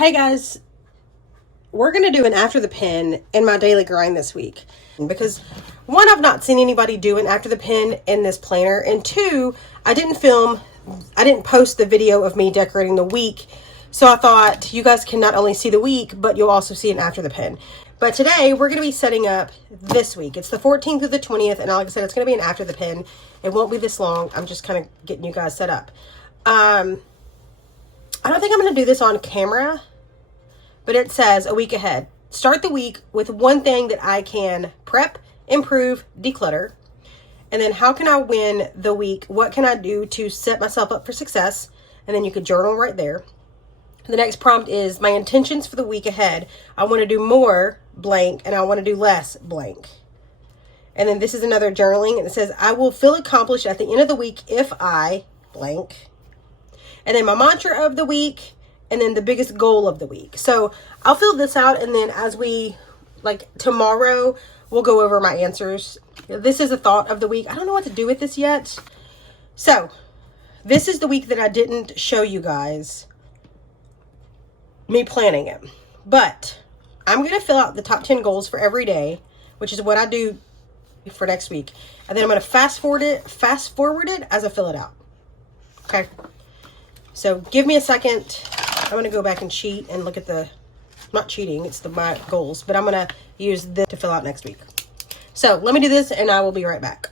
Hey guys, we're going to do an after the pen in my daily grind this week. Because one, I've not seen anybody do an after the pen in this planner. And two, I didn't post the video of me decorating the week. So I thought you guys can not only see the week, but you'll also see an after the pen. But today we're going to be setting up this week. It's the 14th through the 20th. And like I said, it's going to be an after the pen. It won't be this long. I'm just kind of getting you guys set up. I don't think I'm going to do this on camera. But it says a week ahead. Start the week with one thing that I can prep, improve, declutter. And then how can I win the week? What can I do to set myself up for success? And then you could journal right there. The next prompt is my intentions for the week ahead. I want to do more blank and I want to do less blank. And then this is another journaling. And it says I will feel accomplished at the end of the week if I blank. And then my mantra of the week. And then the biggest goal of the week. So I'll fill this out. And then as we, tomorrow, we'll go over my answers. This is a thought of the week. I don't know what to do with this yet. So this is the week that I didn't show you guys me planning it. But I'm going to fill out the top 10 goals for every day, which is what I do for next week. And then I'm going to fast forward it as I fill it out. Okay. So give me a second. I'm going to go back and cheat and look at not cheating, it's my goals, but I'm going to use this to fill out next week. So let me do this and I will be right back.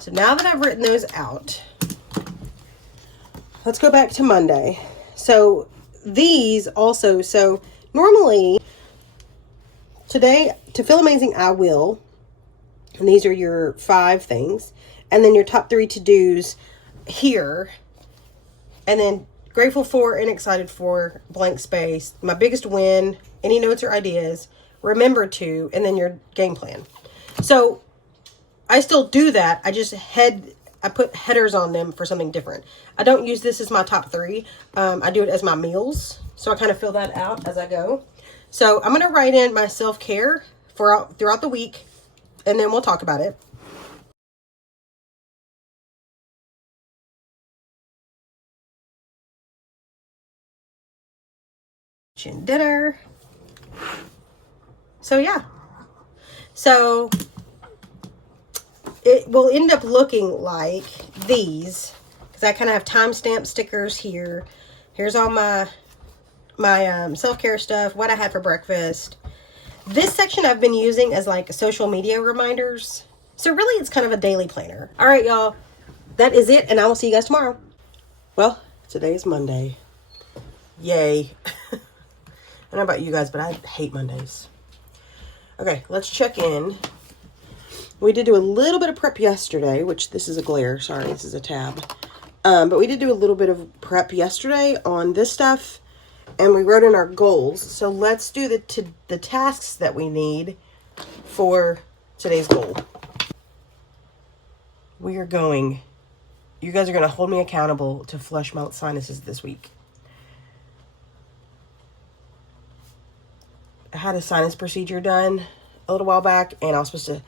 So now that I've written those out, let's go back to Monday. So these also, so normally today to feel amazing, I will, and these are your 5 things, and then your top 3 to-dos here, and then grateful for and excited for, blank space, my biggest win, any notes or ideas, remember to, and then your game plan. So I still do that. I put headers on them for something different. I don't use this as my top 3. I do it as my meals. So I kind of fill that out as I go. So I'm going to write in my self-care throughout the week, and then we'll talk about it. Dinner. So yeah. So it will end up looking like these, because I kind of have timestamp stickers here. Here's all my self-care stuff, what I had for breakfast. This section I've been using as social media reminders. So really it's kind of a daily planner. All right, y'all, that is it, and I will see you guys tomorrow. Well, today is Monday. Yay. I don't know about you guys, but I hate Mondays. Okay, let's check in. We did do a little bit of prep yesterday, which this is a glare. Sorry, this is a tab. But we did do a little bit of prep yesterday on this stuff, and we wrote in our goals. So let's do the tasks that we need for today's goal. You guys are going to hold me accountable to flush my sinuses this week. I had a sinus procedure done a little while back, and I was supposed to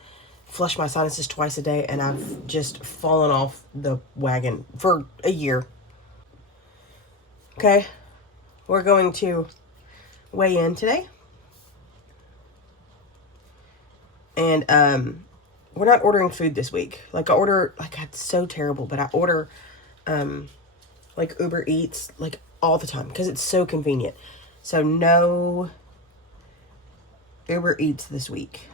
flush my sinuses twice a day, and I've just fallen off the wagon for a year. Okay, we're going to weigh in today, and we're not ordering food this week. It's so terrible, but I order Uber Eats all the time because it's so convenient. So no Uber Eats this week.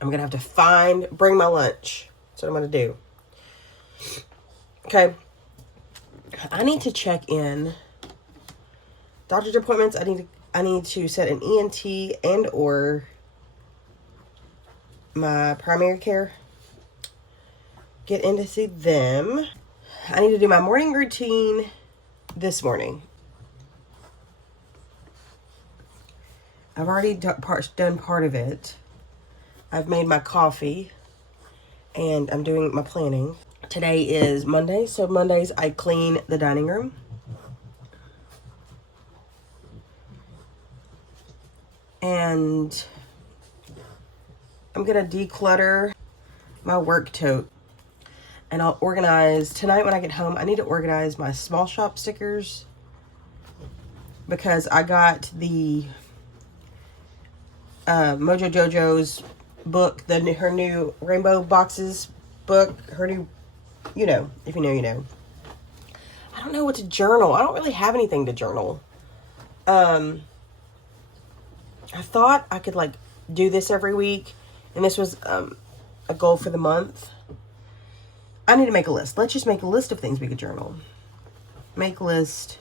I'm going to have to bring my lunch. That's what I'm going to do. Okay. I need to check in doctor's appointments. I need to I need to set an ENT and or my primary care. Get in to see them. I need to do my morning routine this morning. I've already done part of it. I've made my coffee and I'm doing my planning. Today is Monday, so Mondays I clean the dining room. And I'm gonna declutter my work tote. And I'll organize, tonight when I get home, I need to organize my small shop stickers. Because I got the Mojo Jojo's book, her new Rainbow Boxes book, her new, you know, if you know, you know. I don't know what to journal. I don't really have anything to journal. I thought I could like do this every week, and this was a goal for the month. I need to make a list. Let's just make a list of things we could journal. Make a list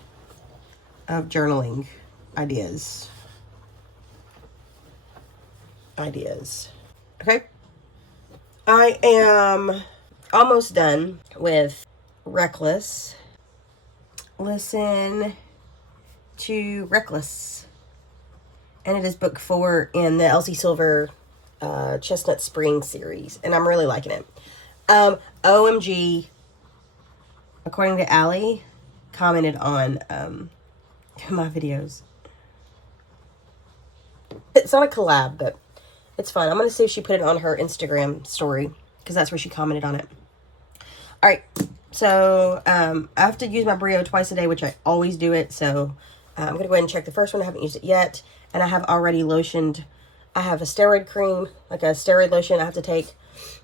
of journaling ideas. Okay. I am almost done with Reckless. Listen to Reckless. And it is book 4 in the Elsie Silver Chestnut Spring series. And I'm really liking it. OMG, according to Allie, commented on my videos. It's not a collab, but it's fun. I'm going to see if she put it on her Instagram story, because that's where she commented on it. All right, so I have to use my Brio twice a day, which I always do it. So I'm going to go ahead and check the first one. I haven't used it yet. And I have already lotioned. I have a steroid cream, like a steroid lotion I have to take.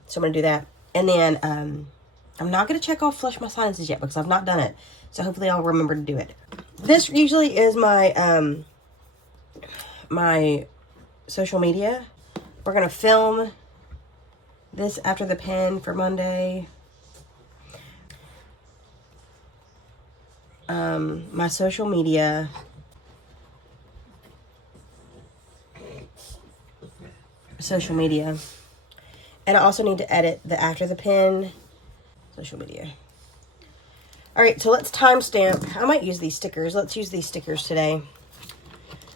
So I'm going to do that. And then I'm not going to check off Flush My Sinuses yet, because I've not done it. So hopefully I'll remember to do it. This usually is my my social media. We're going to film this after the pen for Monday. My social media. And I also need to edit the after the pen social media. All right, so let's timestamp. I might use these stickers. Let's use these stickers today.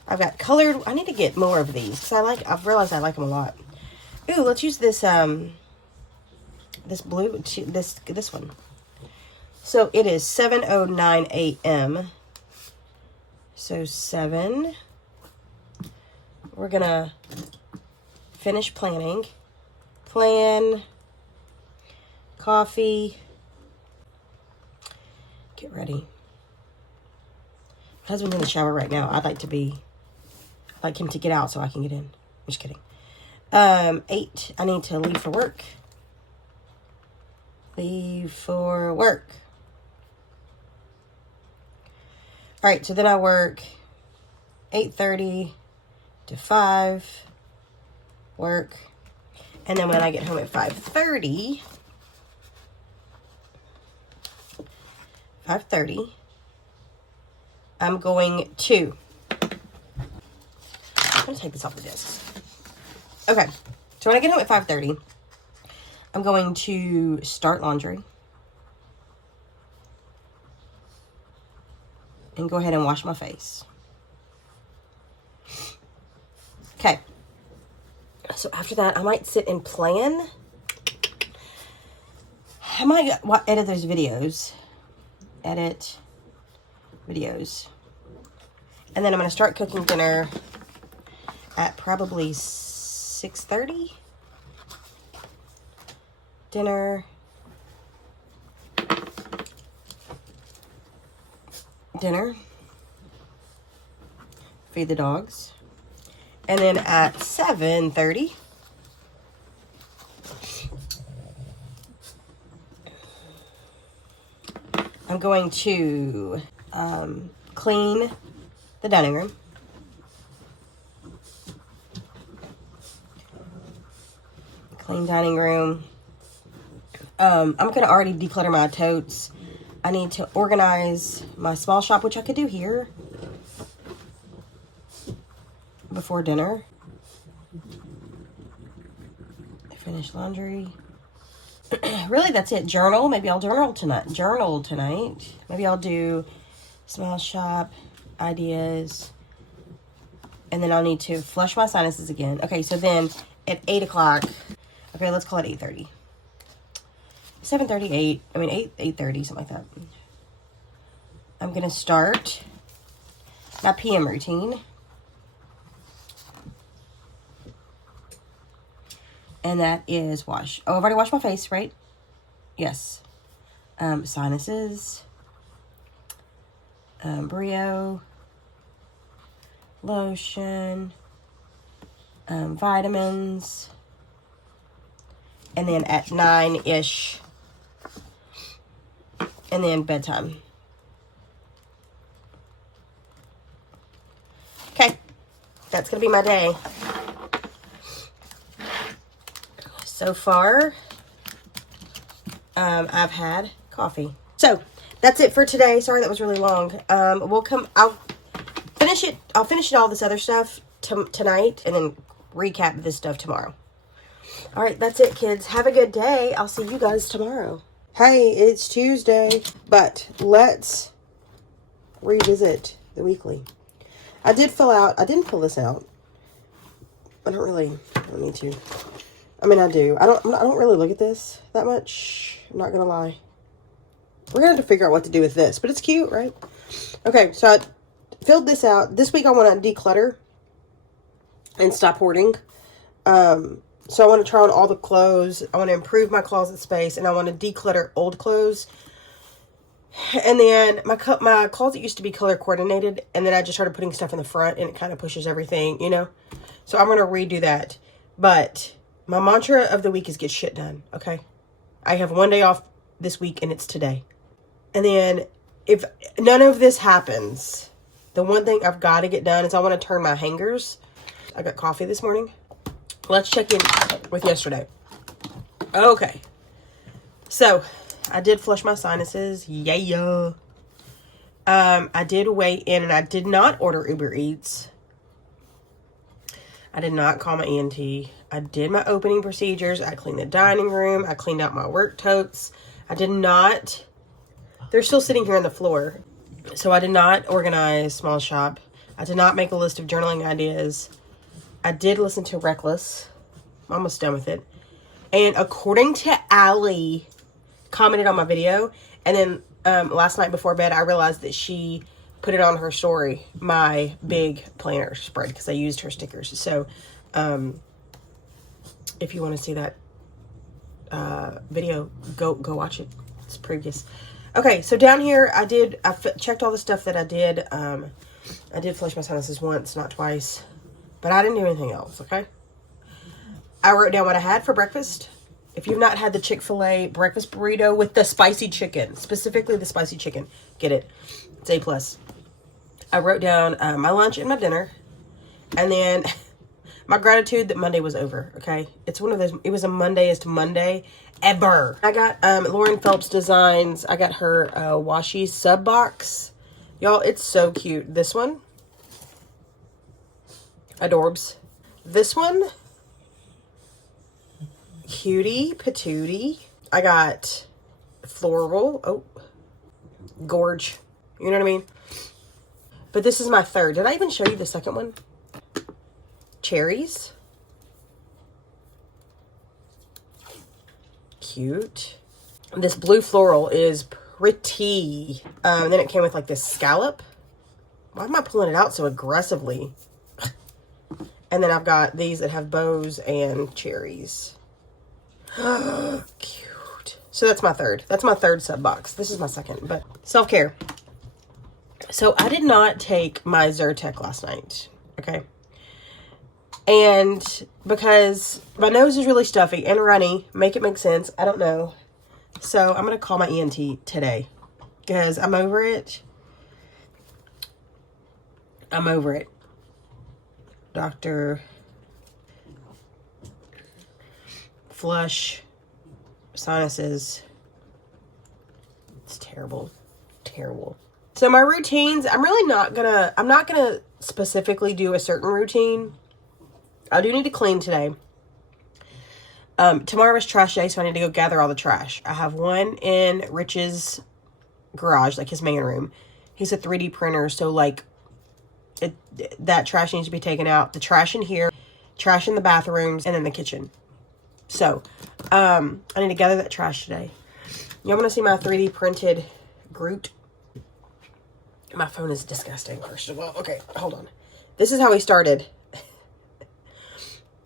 I've got colored. I need to get more of these because I've realized I like them a lot. Ooh, let's use this this blue, this one. So it is 7:09 a.m. So 7. We're gonna finish planning. Plan. Coffee. Get ready. My husband's in the shower right now. I'd like him to get out so I can get in. I'm just kidding. 8. I need to leave for work. All right, so then I work 8:30 to 5. Work. And then when I get home at 5:30, I'm going to, I'm going to take this off the disc. Okay, so when I get home at 5:30, I'm going to start laundry. And go ahead and wash my face. Okay. So after that, I might sit and plan. I might edit those videos. Edit videos. And then I'm going to start cooking dinner at probably 6:30. Dinner. Feed the dogs. And then at 7:30, I'm going to clean the dining room. Clean dining room. I'm going to already declutter my totes. I need to organize my small shop, which I could do here. before dinner. Finish laundry. Really, that's it. Journal. Maybe I'll journal tonight. Maybe I'll do small shop ideas. And then I'll need to flush my sinuses again. Okay, so then at 8 o'clock, okay, let's call it 8:30. 7:38, I mean 8:30, something like that. I'm going to start my PM routine. And that is wash. Oh, I've already washed my face, right? Yes. Sinuses. Brio. Lotion. Vitamins. And then at 9-ish. And then bedtime. Okay. That's going to be my day. So far, I've had coffee. So that's it for today. Sorry that was really long. I'll finish it. I'll finish all this other stuff tonight, and then recap this stuff tomorrow. All right, that's it, kids. Have a good day. I'll see you guys tomorrow. Hey, it's Tuesday, but let's revisit the weekly. I didn't fill this out. I don't need to. I mean, I do. I don't really look at this that much. I'm not gonna lie. We're gonna have to figure out what to do with this, but it's cute, right? Okay, so I filled this out. This week I want to declutter and stop hoarding. So I want to try on all the clothes. I want to improve my closet space, and I want to declutter old clothes. And then my closet used to be color coordinated, and then I just started putting stuff in the front, and it kind of pushes everything, you know? So I'm going to redo that. But my mantra of the week is get shit done, okay? I have one day off this week, and it's today. And then if none of this happens, the one thing I've got to get done is I want to turn my hangers. I got coffee this morning. Let's check in with yesterday. Okay. So, I did flush my sinuses. Yeah. I did weigh in, and I did not order Uber Eats. I did not call my ENT. I did my opening procedures. I cleaned the dining room. I cleaned out my work totes. I did not... They're still sitting here on the floor. So I did not organize Small Shop. I did not make a list of journaling ideas. I did listen to Reckless. I'm almost done with it. And according to Allie, commented on my video. And then last night before bed, I realized that she put it on her story, my big planner spread, because I used her stickers. So if you want to see that video, go watch it. It's previous. Okay, so down here, I checked all the stuff that I did. I did flush my sinuses once, not twice. But I didn't do anything else, okay? I wrote down what I had for breakfast. If you've not had the Chick-fil-A breakfast burrito with the spicy chicken, specifically the spicy chicken, get it. It's A+. I wrote down my lunch and my dinner. And then my gratitude that Monday was over, okay? It's one of those, it was a Mondayest Monday ever. I got Lauren Phelps Designs. I got her washi sub box. Y'all, it's so cute. This one. Adorbs. This one, cutie patootie. I got floral. Oh, gorge. You know what I mean? But this is my third. Did I even show you the second one? Cherries. Cute. This blue floral is pretty. Then it came with like this scallop. Why am I pulling it out so aggressively? And then I've got these that have bows and cherries. Cute. So that's my third. That's my third sub box. This is my second, but self-care. So I did not take my Zyrtec last night. Okay. And because my nose is really stuffy and runny, make it make sense. I don't know. So I'm going to call my ENT today because I'm over it. I'm over it. Dr. Flush sinuses. It's terrible. Terrible. So my routines, I'm not gonna specifically do a certain routine. I do need to clean today. Tomorrow is trash day, so I need to go gather all the trash. I have one in Rich's garage, like his main room. He's a 3D printer, so like that trash needs to be taken out. The trash in here, trash in the bathrooms, and in the kitchen. So I need to gather that trash today. Y'all want to see my 3D printed Groot? My phone is disgusting, first of all. Okay, hold on. This is how he started.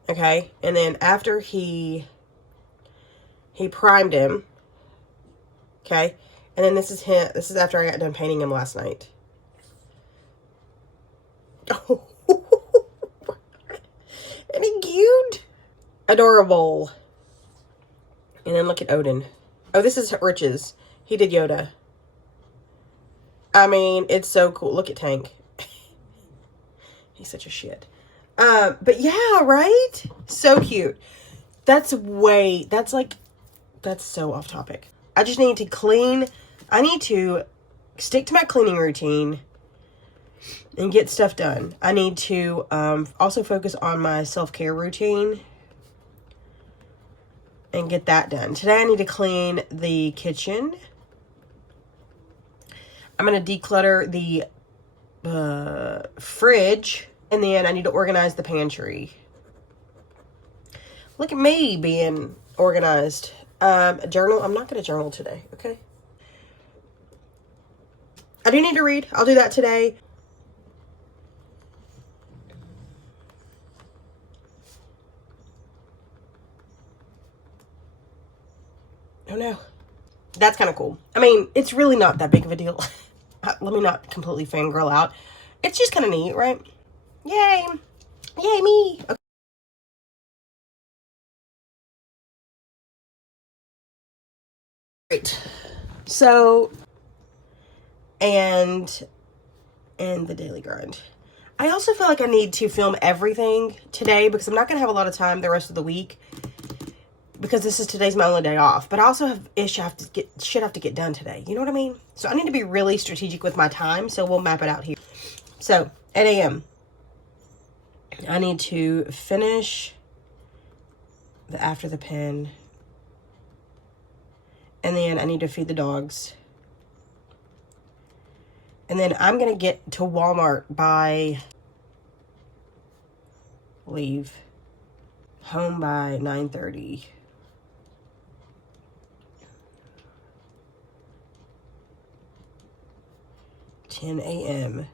Okay, and then after he primed him. Okay, and then this is him. This is after I got done painting him last night. Oh, isn't he cute? Adorable. And then look at Odin. Oh, this is Rich's. He did Yoda. I mean, it's so cool. Look at Tank. He's such a shit. But yeah, right? So cute. That's so off topic. I just need to clean. I need to stick to my cleaning routine and get stuff done. I need to also focus on my self-care routine and get that done. Today I need to clean the kitchen. I'm going to declutter the fridge. And then I need to organize the pantry. Look at me being organized. Journal. I'm not going to journal today, okay? I do need to read. I'll do that today. Oh no. That's kind of cool. I mean, it's really not that big of a deal. Let me not completely fangirl out. It's just kind of neat, right? Yay! Yay, me! Okay. Great. So, and the daily grind. I also feel like I need to film everything today because I'm not going to have a lot of time the rest of the week because today's my only day off. But I also have shit I have to get done today. You know what I mean? So I need to be really strategic with my time. So we'll map it out here. So, 8 a.m. I need to finish the after the pen. And then I need to feed the dogs. And then I'm going to get to Walmart by leave home by 9:30. $10 a.m.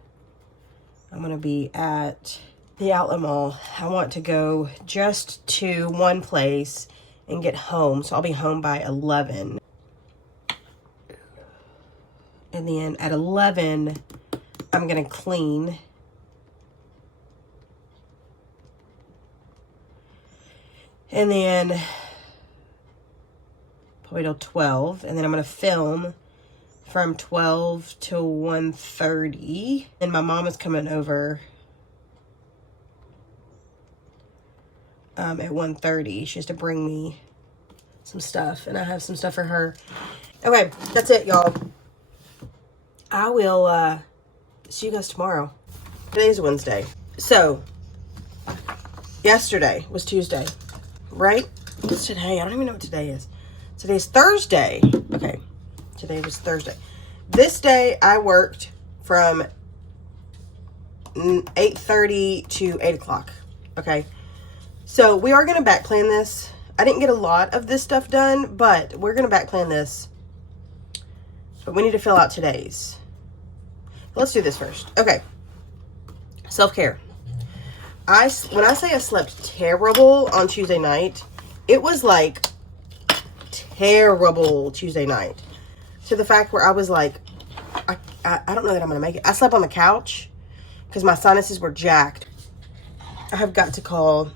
I'm going to be at the outlet mall. I want to go just to one place and get home. So I'll be home by 11. And then at 11, I'm going to clean. And then probably till 12. And then I'm going to film from 12 to 1:30. And my mom is coming over at 1:30. She has to bring me some stuff. And I have some stuff for her. Okay, that's it, y'all. I will see you guys tomorrow. Today's Wednesday. So, yesterday was Tuesday, right? What's today? I don't even know what today is. Today's Thursday. Okay, today was Thursday. This day I worked from 8:30 to 8 o'clock. Okay, so we are going to back plan this. I didn't get a lot of this stuff done, but we're going to back plan this. But we need to fill out today's. Let's do this first. Okay. Self-care. When I say I slept terrible on Tuesday night, it was like terrible Tuesday night. To the fact where I was like, I don't know that I'm going to make it. I slept on the couch because my sinuses were jacked. I have got to call,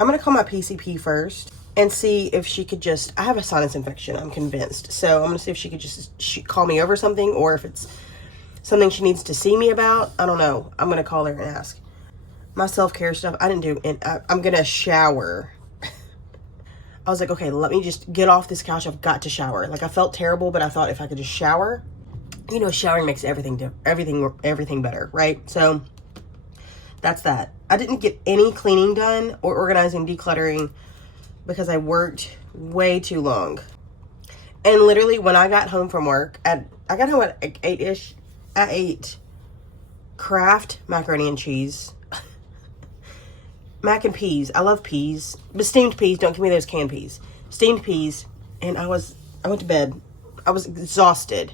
I'm going to call my PCP first and see if she could just, I have a sinus infection, I'm convinced. So I'm going to see if she could just call me over something, or if it's something she needs to see me about. I don't know. I'm going to call her and ask. My self-care stuff, I didn't do, and I'm going to shower. I was like, okay, let me just get off this couch. I've got to shower. Like, I felt terrible, but I thought if I could just shower, you know, showering makes everything better, right? So That's that. I didn't get any cleaning done or organizing, decluttering because I worked way too long. And literally when I got home from work, I got home at 8-ish. I ate Kraft macaroni and cheese, mac and peas. I love peas, but steamed peas. Don't give me those canned peas. Steamed peas. And I went to bed. I was exhausted.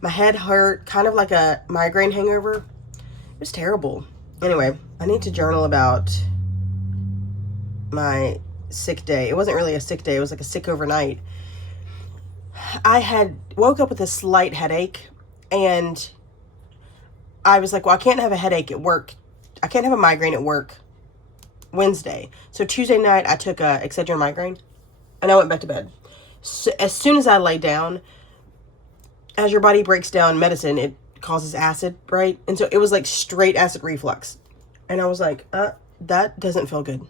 My head hurt, kind of like a migraine hangover. It was terrible. Anyway, I need to journal about my sick day. It wasn't really a sick day. It was like a sick overnight. I had woke up with a slight headache, and I was like, well, I can't have a headache at work. I can't have a migraine at work Wednesday. So Tuesday night, I took a Excedrin migraine, and I went back to bed. So as soon as I lay down, as your body breaks down medicine, it causes acid, right? And so it was like straight acid reflux. And I was like, that doesn't feel good.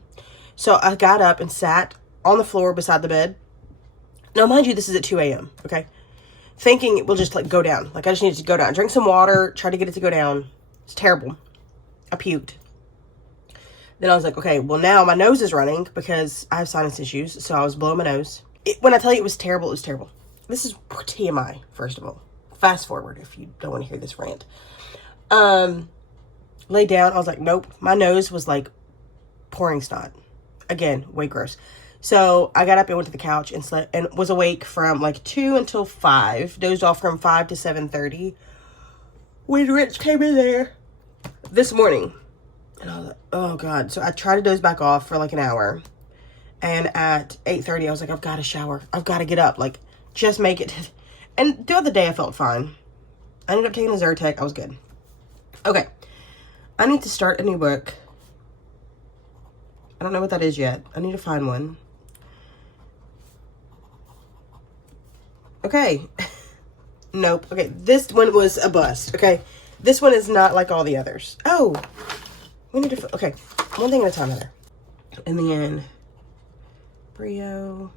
So I got up and sat on the floor beside the bed. Now, mind you, this is at 2 a.m., okay? Thinking it will just, like, go down. Like, I just need it to go down. Drink some water, try to get it to go down. It's terrible. I puked. Then I was like, okay, well, now my nose is running because I have sinus issues, so I was blowing my nose. When I tell you it was terrible, it was terrible. This is TMI, first of all. Fast forward if you don't want to hear this rant. Lay down. I was like, nope. My nose was, like, pouring snot. Again, way gross. So I got up and went to the couch and slept and was awake from like 2 until 5. Dozed off from 5 to 7:30. When Rich came in there this morning. And I was like, oh God. So I tried to doze back off for like an hour. And at 8:30, I was like, I've got to shower. I've got to get up. Like, just make it. And the other day, I felt fine. I ended up taking a Zyrtec. I was good. Okay. I need to start a new book. I don't know what that is yet. I need to find one. Okay. Nope. Okay, this one was a bust. Okay, this one is not like all the others. Oh, we need to, okay, one thing at a time, Heather. And then, Brio,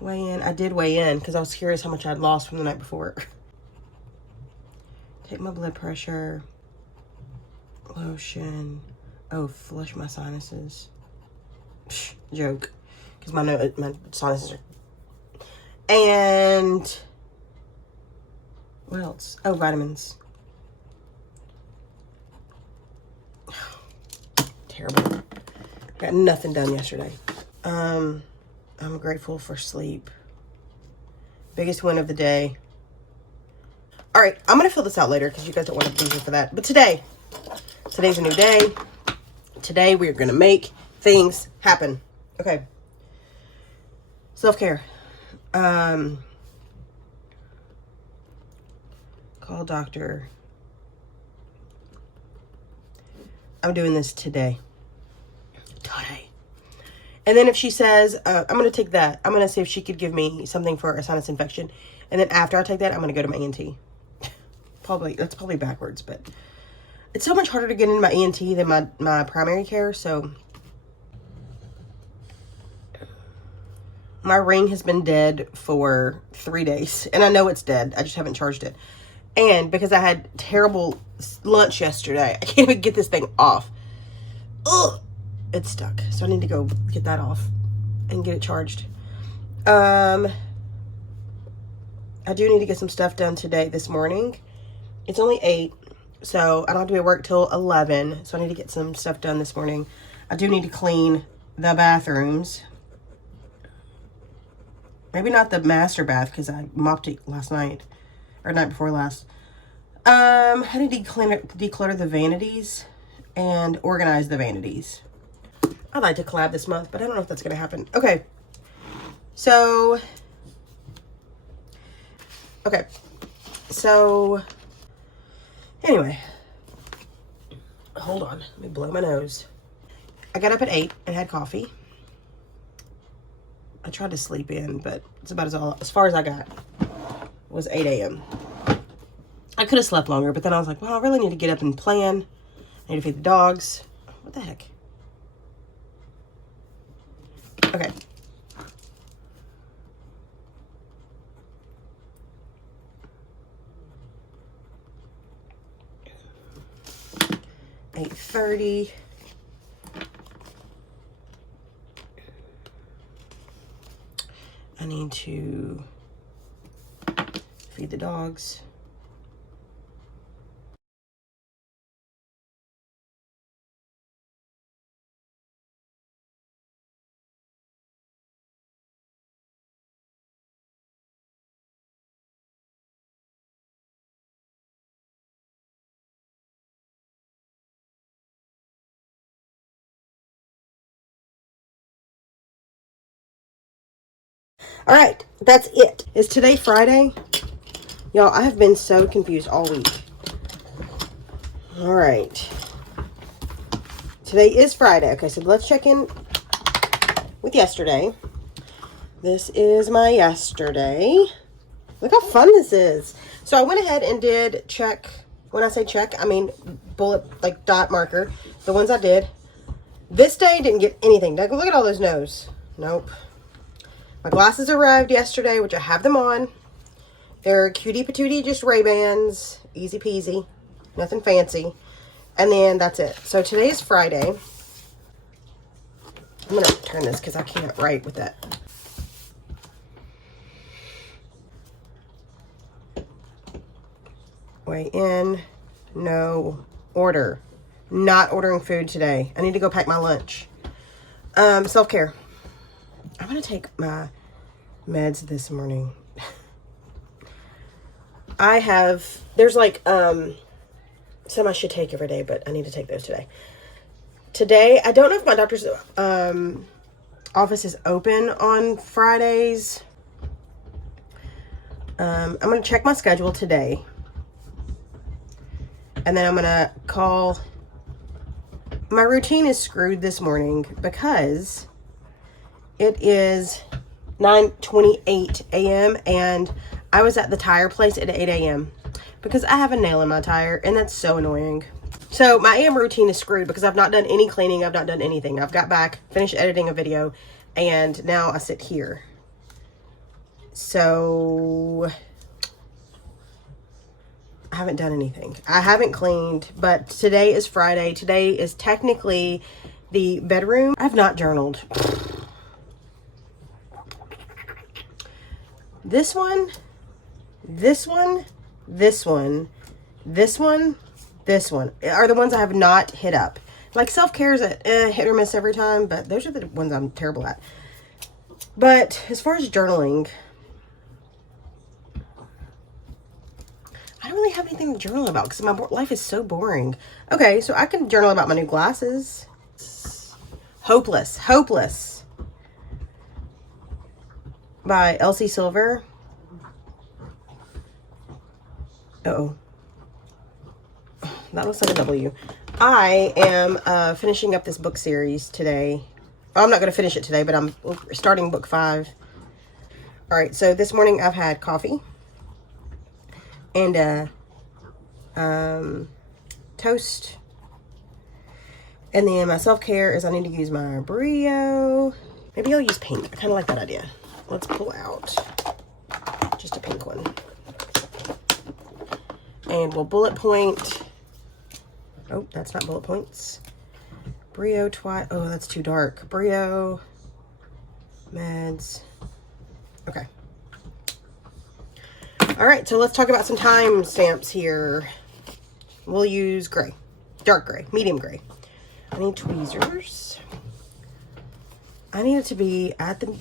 weigh in. I did weigh in because I was curious how much I'd lost from the night before. Take my blood pressure, lotion. Oh, flush my sinuses. Psh, joke, because my sinuses are. And what else? Oh, vitamins. Terrible. Got nothing done yesterday. I'm grateful for sleep. Biggest win of the day. All right, I'm gonna fill this out later because you guys don't want to be here for that. But today's a new day. Today we're gonna make things happen. Okay. Self-care. Call doctor. I'm doing this today. And then if she says, I'm going to take that. I'm going to see if she could give me something for a sinus infection. And then after I take that, I'm going to go to my ENT. That's probably backwards, but it's so much harder to get into my ENT than my primary care. So my ring has been dead for 3 days. And I know it's dead. I just haven't charged it. And because I had terrible lunch yesterday, I can't even get this thing off. Ugh. It's stuck. So I need to go get that off and get it charged. I do need to get some stuff done this morning. It's only 8, so I don't have to be at work till 11. So I need to get some stuff done this morning. I do need to clean the bathrooms. Maybe not the master bath because I mopped it last night. Or night before last. I need to declutter the vanities and organize the vanities. I'd like to collab this month, but I don't know if that's going to happen. Okay. So, anyway. Hold on. Let me blow my nose. I got up at 8 and had coffee. I tried to sleep in, but it's about as far as I got. It was 8 a.m. I could have slept longer, but then I was like, well, I really need to get up and plan. I need to feed the dogs. What the heck? Okay. 8:30. I need to feed the dogs. All right, that's it. Is today Friday? Y'all, I have been so confused all week. All right. Today is Friday. Okay, so let's check in with yesterday. This is my yesterday. Look how fun this is. So I went ahead and did check. When I say check, I mean bullet, like dot marker. The ones I did. This day didn't get anything. Look at all those no's. Nope. My glasses arrived yesterday, which I have them on. They're cutie patootie, just Ray-Bans. Easy peasy. Nothing fancy. And then that's it. So today is Friday. I'm going to turn this because I can't write with that. Weigh in. No. Order. Not ordering food today. I need to go pack my lunch. Self-care. I'm going to take my meds this morning. There's like, some I should take every day, but I need to take those today. Today, I don't know if my doctor's office is open on Fridays. I'm going to check my schedule today. And then I'm going to call. My routine is screwed this morning because it is 9:28 a.m. and I was at the tire place at 8 a.m. because I have a nail in my tire, and that's so annoying. So my AM routine is screwed because I've not done any cleaning. I've not done anything. I've got back, finished editing a video, and now I sit here. So I haven't done anything. I haven't cleaned, but today is Friday. Today is technically the bedroom. I've not journaled. This one, this one, this one, this one, this one are the ones I have not hit up. Like self-care is a hit or miss every time, but those are the ones I'm terrible at. But as far as journaling, I don't really have anything to journal about because my life is so boring. Okay, so I can journal about my new glasses. Hopeless, Hopeless by Elsie Silver. Uh-oh. That looks like a W. I am finishing up this book series today. Well, I'm not going to finish it today, but I'm starting book 5. All right, so this morning I've had coffee and toast. And then my self-care is I need to use my Brio. Maybe I'll use pink. I kind of like that idea. Let's pull out just a pink one. And we'll bullet point. Oh, that's not bullet points. Brio twice. Oh, that's too dark. Brio. Meds. Okay. All right, so let's talk about some time stamps here. We'll use gray. Dark gray. Medium gray. I need tweezers. I need it to be at the...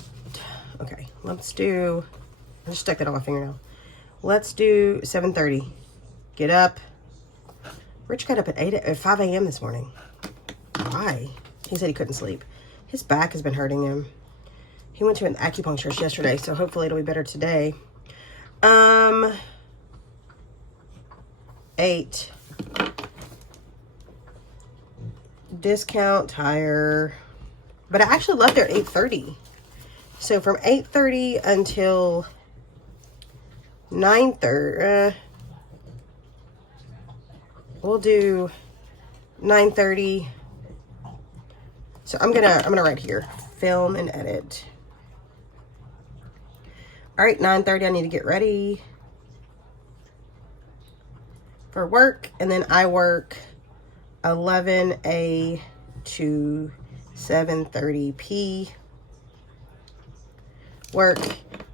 Okay, let's do... I just stuck that on my fingernail. Let's do 7:30. Get up. Rich got up at 5 a.m. this morning. Why? He said he couldn't sleep. His back has been hurting him. He went to an acupuncturist yesterday, so hopefully it'll be better today. 8. Discount tire. But I actually left there at 8:30. So from 8:30 until 9:30, we'll do 9:30. So I'm gonna write here, film and edit. All right, 9:30. I need to get ready for work, and then I work 11A to 7:30 p work,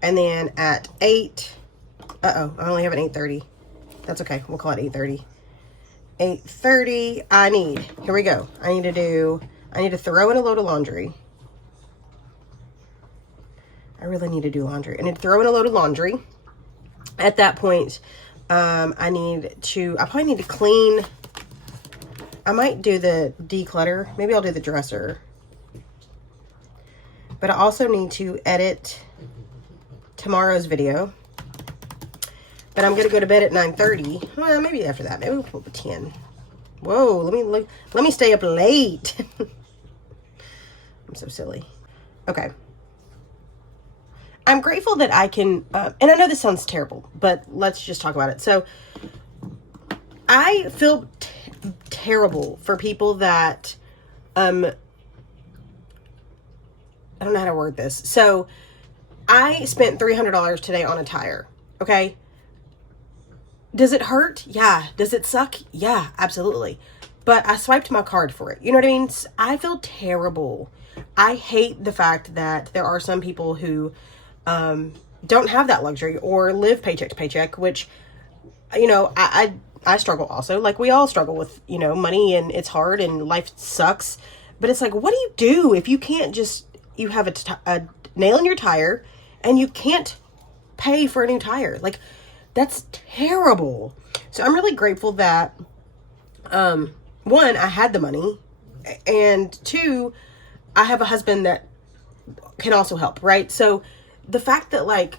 and then at 8, I only have an 8:30. That's okay, we'll call it 8:30. 8:30, here we go. I need to throw in a load of laundry. I really need to do laundry. I need to throw in a load of laundry. At that point, I probably need to clean. I might do the declutter. Maybe I'll do the dresser. But I also need to edit tomorrow's video. But I'm going to go to bed at 9:30. Well, maybe after that. Maybe we'll put it 10. Whoa, let me stay up late. I'm so silly. Okay. I'm grateful that I can, and I know this sounds terrible, but let's just talk about it. So I feel terrible for people that, I don't know how to word this. So I spent $300 today on a tire. Okay. Does it hurt? Yeah. Does it suck? Yeah, absolutely. But I swiped my card for it. You know what I mean? I feel terrible. I hate the fact that there are some people who don't have that luxury or live paycheck to paycheck, which, you know, I struggle also. Like, we all struggle with, you know, money, and it's hard and life sucks. But it's like, what do you do if you can't you have a nail in your tire and you can't pay for a new tire? Like, that's terrible. So I'm really grateful that, one, I had the money, and two, I have a husband that can also help, right? So the fact that, like,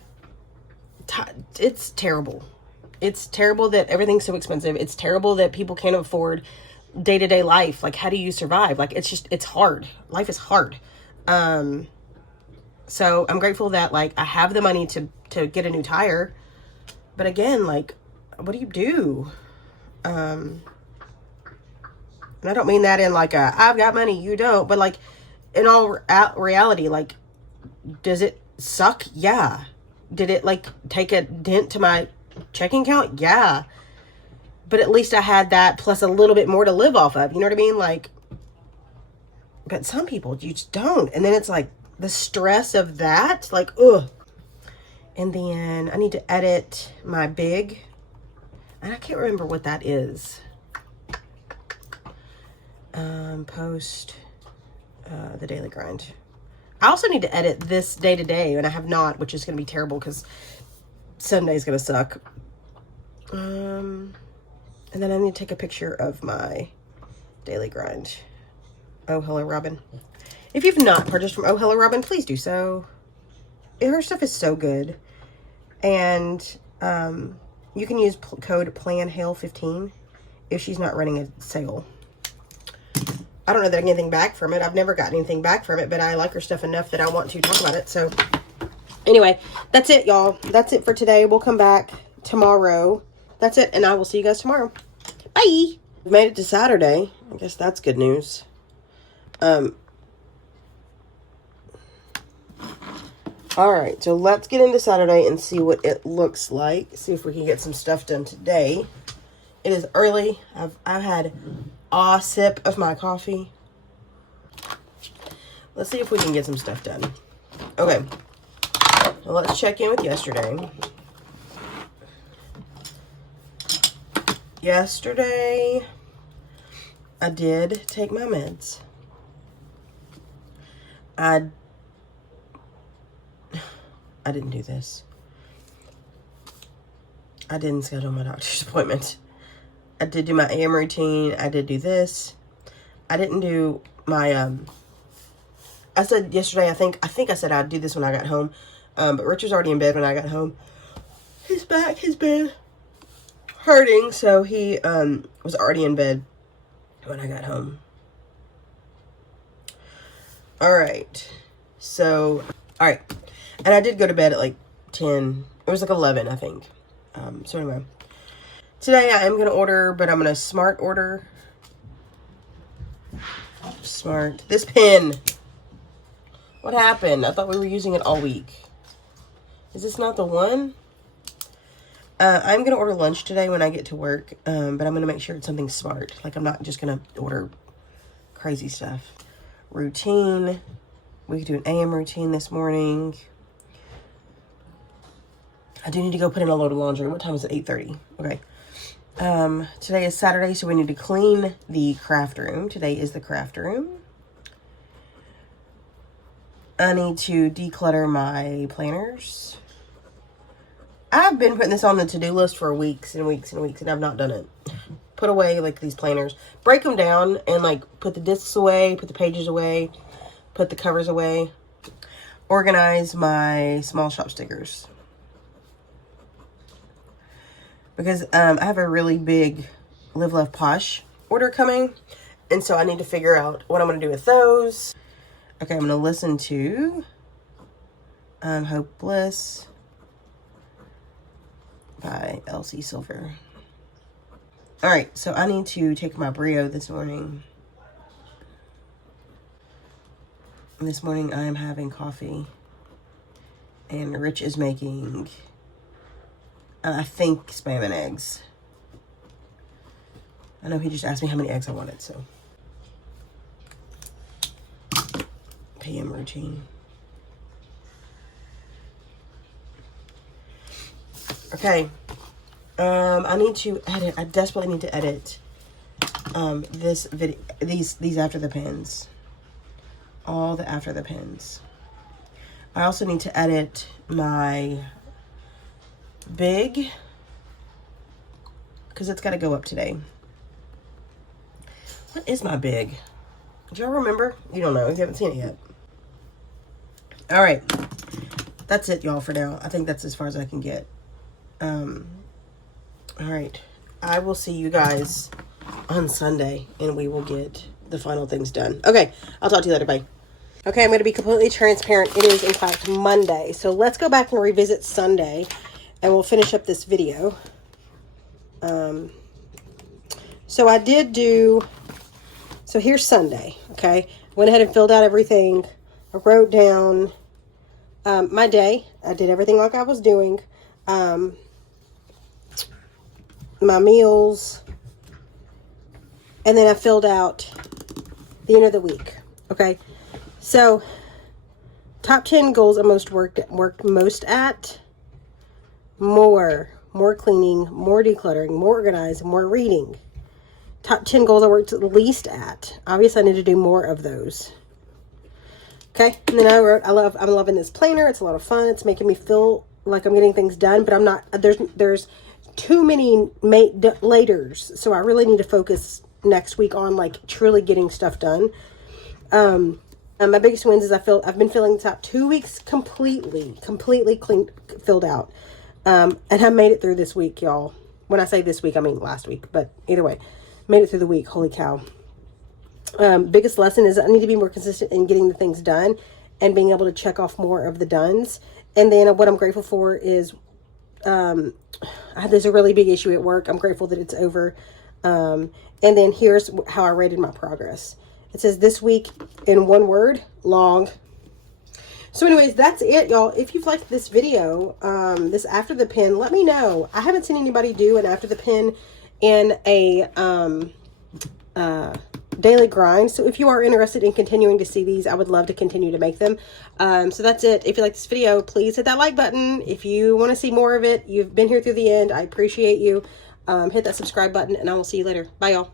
it's terrible. It's terrible that everything's so expensive. It's terrible that people can't afford day-to-day life. Like, how do you survive? Like, it's hard. Life is hard. So I'm grateful that, like, I have the money to get a new tire. But again, like, what do you do? And I don't mean that in like I've got money, you don't. But, like, in all reality, like, does it suck? Yeah. Did it, like, take a dent to my checking account? Yeah. But at least I had that plus a little bit more to live off of. You know what I mean? Like, but some people, you just don't. And then it's like the stress of that, like, ugh. And then I need to edit my big, and I can't remember what that is. Post the daily grind. I also need to edit this day to day, and I have not, which is going to be terrible because Sunday's going to suck. And then I need to take a picture of my daily grind. Oh, Hello Robin. If you've not purchased from Oh Hello Robin, please do so. Her stuff is so good. And you can use code PLANHALE15 if she's not running a sale. I don't know that I get anything back from it. I've never gotten anything back from it, but I like her stuff enough that I want to talk about it. So anyway, that's it, y'all. That's it for today. We'll come back tomorrow. That's it, and I will see you guys tomorrow. Bye! We made it to Saturday. I guess that's good news. Alright, so let's get into Saturday and see what it looks like. See if we can get some stuff done today. It is early. I've had a sip of my coffee. Let's see if we can get some stuff done. Okay, well, let's check in with yesterday. Yesterday, I did take my meds. I didn't do this. I didn't schedule my doctor's appointment. I did do my AM routine. I did do this. I didn't do my, I said yesterday, I think I said I'd do this when I got home. But Richard's already in bed when I got home. His back has been hurting, so he, was already in bed when I got home. Alright. So, alright. And I did go to bed at like 10. It was like 11, I think. So anyway. Today I am going to order, but I'm going to smart order. Smart. This pen. What happened? I thought we were using it all week. Is this not the one? I'm going to order lunch today when I get to work, but I'm going to make sure it's something smart. Like, I'm not just going to order crazy stuff. Routine. We could do an AM routine this morning. I do need to go put in a load of laundry. What time is it? 8:30. Okay. Today is Saturday, so we need to clean the craft room. Today is the craft room. I need to declutter my planners. I've been putting this on the to-do list for weeks and weeks and weeks, and I've not done it. Put away, like, these planners. Break them down and, like, put the discs away, put the pages away, put the covers away. Organize my small shop stickers. Because I have a really big Live Love Posh order coming, and so I need to figure out what I'm going to do with those. Okay, I'm going to listen to Hope Bliss by Elsie Silver. All right, so I need to take my Brio this morning. This morning I am having coffee, and Rich is making, I think, Spam and eggs. I know he just asked me how many eggs I wanted, so. PM routine. Okay. I need to edit. I desperately need to edit this video, these after the pins. All the after the pins. I also need to edit my big, because it's got to go up today. What is my big? Do y'all remember? You don't know. You haven't seen it yet. All right. That's it, y'all, for now. I think that's as far as I can get. All right. I will see you guys on Sunday, and we will get the final things done. Okay. I'll talk to you later. Bye. Okay, I'm going to be completely transparent. It is, in fact, Monday. So let's go back and revisit Sunday, and we'll finish up this video. So I did do... So here's Sunday, okay? Went ahead and filled out everything. I wrote down my day. I did everything like I was doing. My meals. And then I filled out the end of the week, okay? So, top 10 goals I worked most at. More cleaning, more decluttering, more organizing, more reading. Top 10 goals I worked least at. Obviously, I need to do more of those. Okay, and then I wrote, I'm loving this planner. It's a lot of fun. It's making me feel like I'm getting things done, but I'm not, there's too many laters. So I really need to focus next week on, like, truly getting stuff done. My biggest wins is I've been filling the top 2 weeks completely clean, filled out. And I made it through this week, y'all. When I say this week, I mean last week, but either way, made it through the week. Holy cow. Biggest lesson is I need to be more consistent in getting the things done and being able to check off more of the dones. And then what I'm grateful for is, there's a really big issue at work. I'm grateful that it's over. And then here's how I rated my progress. It says this week in one word, long. So anyways, that's it, y'all. If you've liked this video, this after the pin, let me know. I haven't seen anybody do an after the pin in a daily grind. So if you are interested in continuing to see these, I would love to continue to make them. So that's it. If you like this video, please hit that like button. If you want to see more of it, you've been here through the end, I appreciate you. Hit that subscribe button, and I will see you later. Bye, y'all.